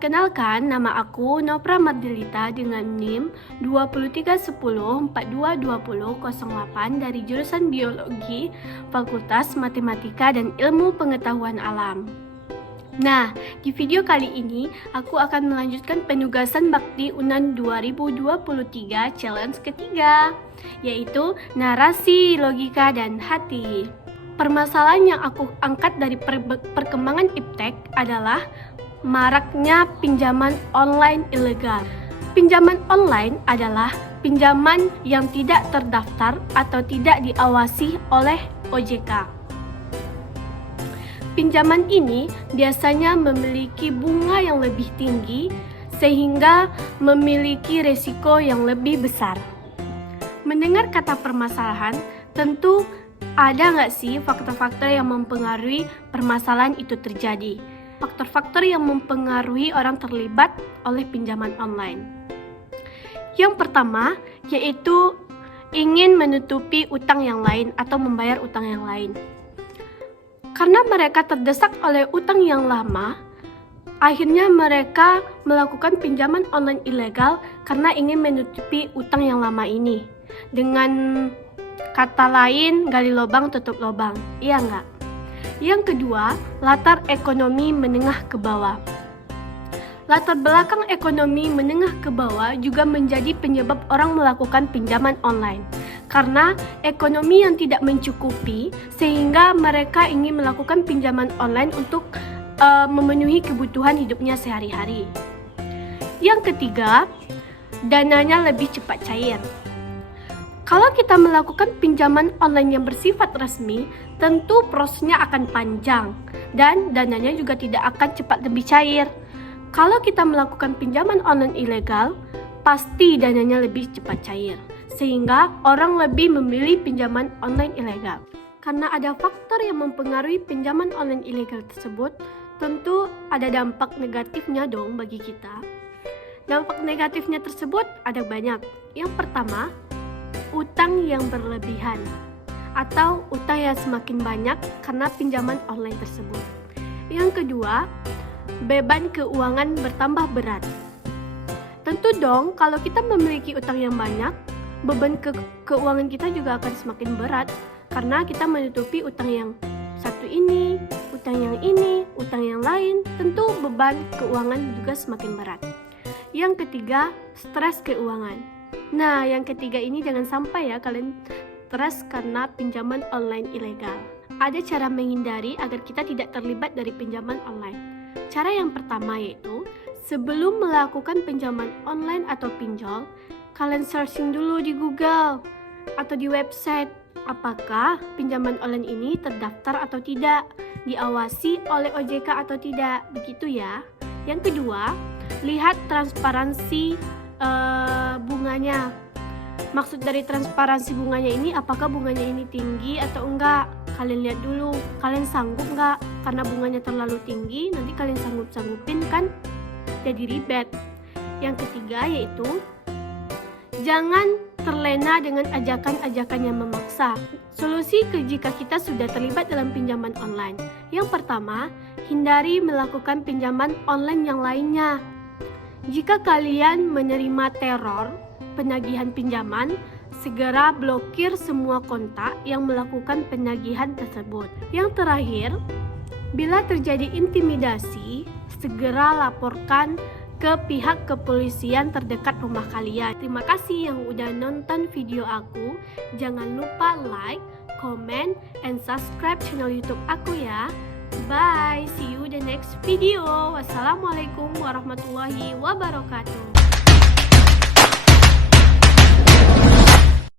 Perkenalkan, nama aku Nopra Mardelita dengan NIM 2310422008 dari jurusan Biologi, Fakultas Matematika dan Ilmu Pengetahuan Alam. Nah, di video kali ini aku akan melanjutkan penugasan bakti UNAN 2023 challenge ketiga, yaitu narasi, logika, dan hati. Permasalahan yang aku angkat dari perkembangan iptek adalah maraknya pinjaman online ilegal. Pinjaman online adalah pinjaman yang tidak terdaftar atau tidak diawasi oleh OJK. Pinjaman ini biasanya memiliki bunga yang lebih tinggi sehingga memiliki resiko yang lebih besar. Mendengar kata permasalahan, tentu ada nggak sih faktor-faktor yang mempengaruhi permasalahan itu terjadi? Faktor-faktor yang mempengaruhi orang terlibat oleh pinjaman online. Yang pertama, yaitu ingin menutupi utang yang lain atau membayar utang yang lain. Karena mereka terdesak oleh utang yang lama, akhirnya mereka melakukan pinjaman online ilegal karena ingin menutupi utang yang lama ini. Dengan kata lain, gali lubang tutup lubang, iya nggak? Yang kedua, latar ekonomi menengah ke bawah. Latar belakang ekonomi menengah ke bawah juga menjadi penyebab orang melakukan pinjaman online. Karena ekonomi yang tidak mencukupi, sehingga mereka ingin melakukan pinjaman online untuk memenuhi kebutuhan hidupnya sehari-hari. Yang ketiga, dananya lebih cepat cair. Kalau kita melakukan pinjaman online yang bersifat resmi, tentu prosesnya akan panjang dan dananya juga tidak akan cepat lebih cair. Kalau kita melakukan pinjaman online ilegal, pasti dananya lebih cepat cair, sehingga orang lebih memilih pinjaman online ilegal. Karena ada faktor yang mempengaruhi pinjaman online ilegal tersebut, tentu ada dampak negatifnya dong bagi kita. Dampak negatifnya tersebut ada banyak. Yang pertama, utang yang berlebihan atau utang yang semakin banyak karena pinjaman online tersebut. Yang kedua, beban keuangan bertambah berat. Tentu dong, kalau kita memiliki utang yang banyak, beban keuangan kita juga akan semakin berat karena kita menutupi utang yang satu ini, utang yang ini, utang yang lain. Tentu beban keuangan juga semakin berat. Yang ketiga, stres keuangan. Nah, yang ketiga ini jangan sampai ya kalian stres karena pinjaman online ilegal. Ada cara menghindari agar kita tidak terlibat dari pinjaman online. Cara yang pertama yaitu, sebelum melakukan pinjaman online atau pinjol, kalian searching dulu di Google atau di website, apakah pinjaman online ini terdaftar atau tidak, diawasi oleh OJK atau tidak, begitu ya. Yang kedua, lihat transparansi bunganya. Maksud dari transparansi bunganya ini, apakah bunganya ini tinggi atau enggak? Kalian lihat dulu, kalian sanggup enggak? Karena bunganya terlalu tinggi, nanti kalian sanggup-sanggupin kan jadi ribet. Yang ketiga yaitu, jangan terlena dengan ajakan-ajakan yang memaksa. Solusi jika kita sudah terlibat dalam pinjaman online. Yang pertama, hindari melakukan pinjaman online yang lainnya. Jika kalian menerima teror penagihan pinjaman, segera blokir semua kontak yang melakukan penagihan tersebut. Yang terakhir, bila terjadi intimidasi, segera laporkan ke pihak kepolisian terdekat rumah kalian. Terima kasih yang udah nonton video aku. Jangan lupa like, comment, and subscribe channel YouTube aku ya. Bye, see you the next video. Wassalamualaikum warahmatullahi wabarakatuh.